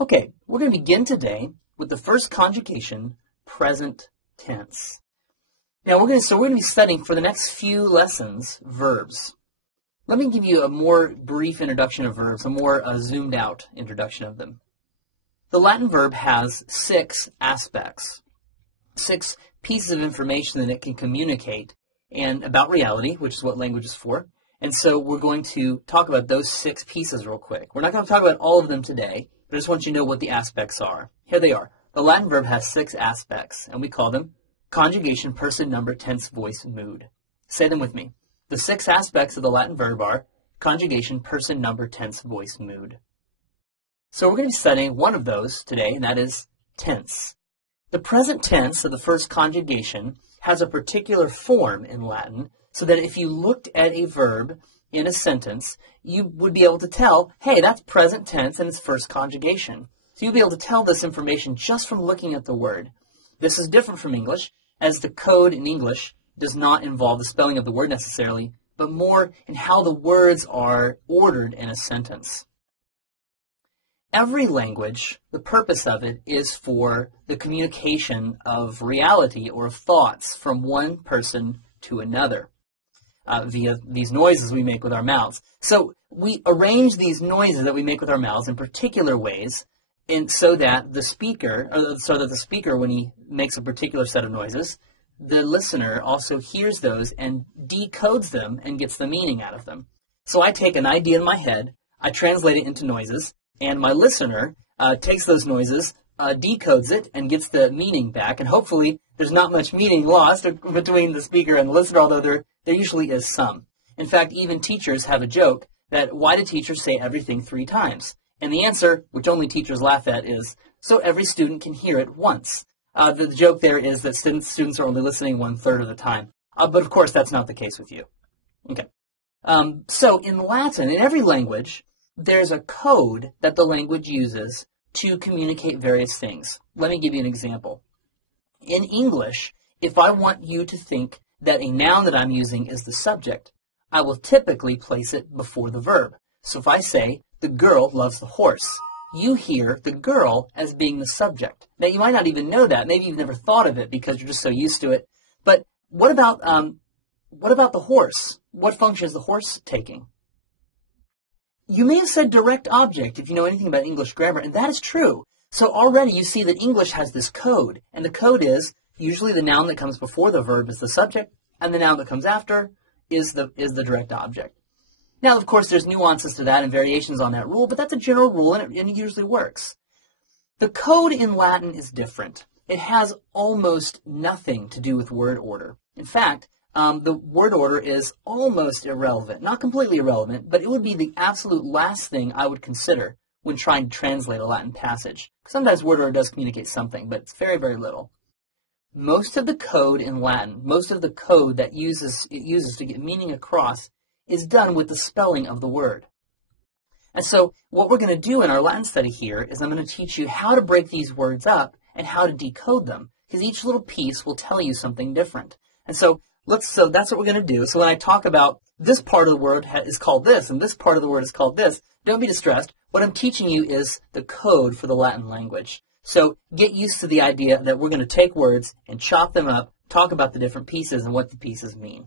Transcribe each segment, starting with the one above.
Okay, we're going to begin today with the first conjugation, present tense. Now we're going to be studying for the next few lessons verbs. Let me give you a more brief introduction of verbs, a more zoomed out introduction of them. The Latin verb has 6 aspects, 6 pieces of information that it can communicate and about reality, which is what language is for. And so we're going to talk about those 6 pieces real quick. We're not going to talk about all of them today, but I just want you to know what the aspects are. Here they are. The Latin verb has 6 aspects, and we call them conjugation, person, number, tense, voice, mood. Say them with me. The 6 aspects of the Latin verb are conjugation, person, number, tense, voice, mood. So we're going to be studying one of those today, and that is tense. The present tense of the first conjugation has a particular form in Latin, so that if you looked at a verb in a sentence, you would be able to tell, hey, that's present tense in its first conjugation. So you'll be able to tell this information just from looking at the word. This is different from English, as the code in English does not involve the spelling of the word necessarily, but more in how the words are ordered in a sentence. Every language, the purpose of it is for the communication of reality or of thoughts from one person to another via these noises we make with our mouths. So we arrange these noises that we make with our mouths in particular ways so that the speaker, when he makes a particular set of noises, the listener also hears those and decodes them and gets the meaning out of them. So I take an idea in my head, I translate it into noises, and my listener takes those noises, decodes it, and gets the meaning back. And hopefully there's not much meaning lost between the speaker and the listener, although there usually is some. In fact, even teachers have a joke that why do teachers say everything 3 times? And the answer, which only teachers laugh at, is so every student can hear it once. The joke there is that students are only listening 1/3 of the time. But of course, that's not the case with you. Okay. So in Latin, in every language, there's a code that the language uses to communicate various things. Let me give you an example. In English, if I want you to think that a noun that I'm using is the subject, I will typically place it before the verb. So if I say, the girl loves the horse, you hear the girl as being the subject. Now, you might not even know that. Maybe you've never thought of it because you're just so used to it. But what about the horse? What function is the horse taking? You may have said direct object if you know anything about English grammar, and that is true. So already you see that English has this code, and the code is usually the noun that comes before the verb is the subject, and the noun that comes after is the direct object. Now, of course, there's nuances to that and variations on that rule, but that's a general rule, and it usually works. The code in Latin is different. It has almost nothing to do with word order. In fact, the word order is almost irrelevant. Not completely irrelevant, but it would be the absolute last thing I would consider when trying to translate a Latin passage. Sometimes word order does communicate something, but it's very, very little. Most of the code in Latin, most of the code that it uses to get meaning across, is done with the spelling of the word. And so what we're going to do in our Latin study here is I'm going to teach you how to break these words up and how to decode them, because each little piece will tell you something different. And so that's what we're going to do. So when I talk about this part of the word is called this and this part of the word is called this, don't be distressed. What I'm teaching you is the code for the Latin language. So get used to the idea that we're going to take words and chop them up, talk about the different pieces and what the pieces mean.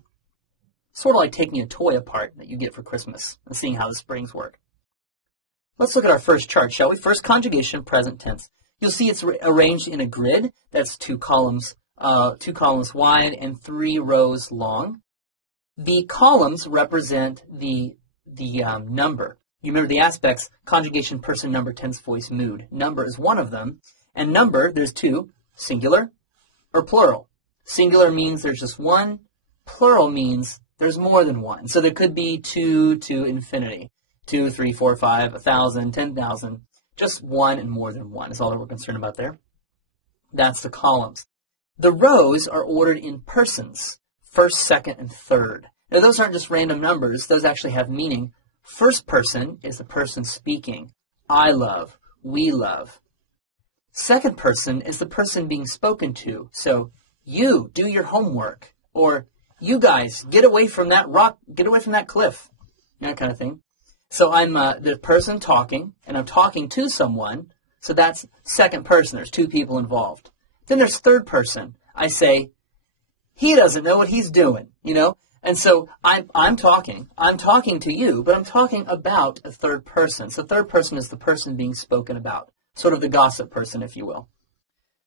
Sort of like taking a toy apart that you get for Christmas and seeing how the springs work. Let's look at our first chart, shall we? First conjugation, present tense. You'll see it's arranged in a grid. That's 2 columns wide and 3 rows long. The columns represent the number. You remember the aspects, conjugation, person, number, tense, voice, mood. Number is one of them. And number, there's 2, singular or plural. Singular means there's just one. Plural means there's more than one. So there could be 2 to infinity. 2, 3, 4, 5, 1,000, 10,000. Just one and more than one is all that we're concerned about there. That's the columns. The rows are ordered in persons, first, second, and third. Now, those aren't just random numbers. Those actually have meaning. First person is the person speaking. I love. We love. Second person is the person being spoken to. So, you, do your homework. Or, you guys, get away from that rock, get away from that cliff. That kind of thing. So I'm the person talking, and I'm talking to someone. So that's second person. There's two people involved. Then there's third person. I say, he doesn't know what he's doing, you know? And so I'm talking to you, but I'm talking about a third person. So third person is the person being spoken about, sort of the gossip person, if you will.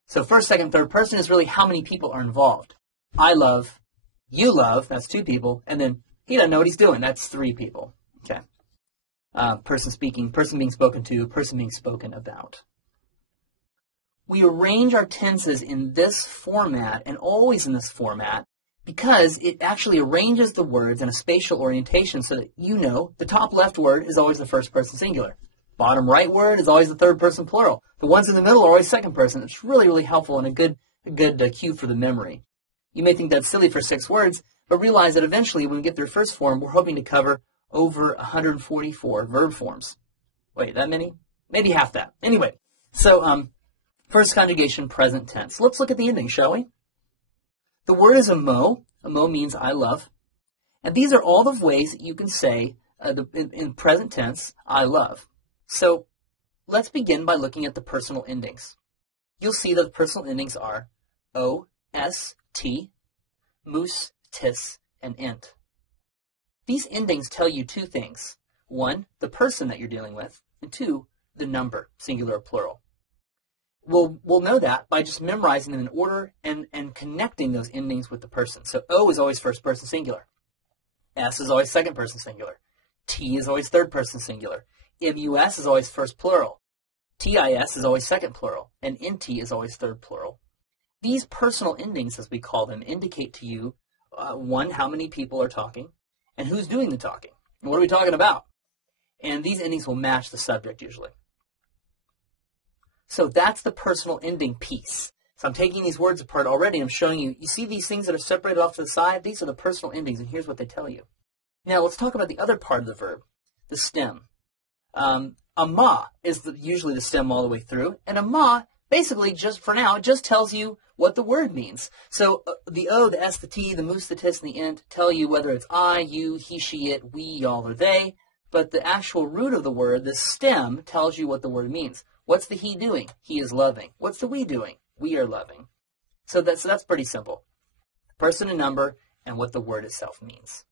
So first, second, third person is really how many people are involved. I love, you love, that's two people, and then he doesn't know what he's doing, that's three people. Okay. Person speaking, person being spoken to, person being spoken about. We arrange our tenses in this format, and always in this format, because it actually arranges the words in a spatial orientation so that you know the top left word is always the first person singular. Bottom right word is always the third person plural. The ones in the middle are always second person. It's really, really helpful and a good cue for the memory. You may think that's silly for 6 words, but realize that eventually when we get their first form, we're hoping to cover over 144 verb forms. Wait, that many? Maybe half that. Anyway, so first conjugation, present tense. Let's look at the ending, shall we? The word is amo. Amo means I love. And these are all the ways that you can say in present tense, I love. So let's begin by looking at the personal endings. You'll see that the personal endings are O, S, T, mus, tis, and int. These endings tell you two things. 1, the person that you're dealing with, and 2, the number, singular or plural. We'll know that by just memorizing them in order and connecting those endings with the person. So O is always first person singular. S is always second person singular. T is always third person singular. MUS is always first plural. TIS is always second plural. And NT is always third plural. These personal endings, as we call them, indicate to you, 1, how many people are talking, and who's doing the talking. And what are we talking about? And these endings will match the subject usually. So that's the personal ending piece. So I'm taking these words apart already, and I'm showing you, you see these things that are separated off to the side? These are the personal endings, and here's what they tell you. Now let's talk about the other part of the verb, the stem. Ama is usually the stem all the way through, and ama, basically, just for now, it just tells you what the word means. So the O, the S, the T, the mus, the tis, and the int tell you whether it's I, you, he, she, it, we, y'all, or they, but the actual root of the word, the stem, tells you what the word means. What's the he doing? He is loving. What's the we doing? We are loving. So that's pretty simple. Person and number and what the word itself means.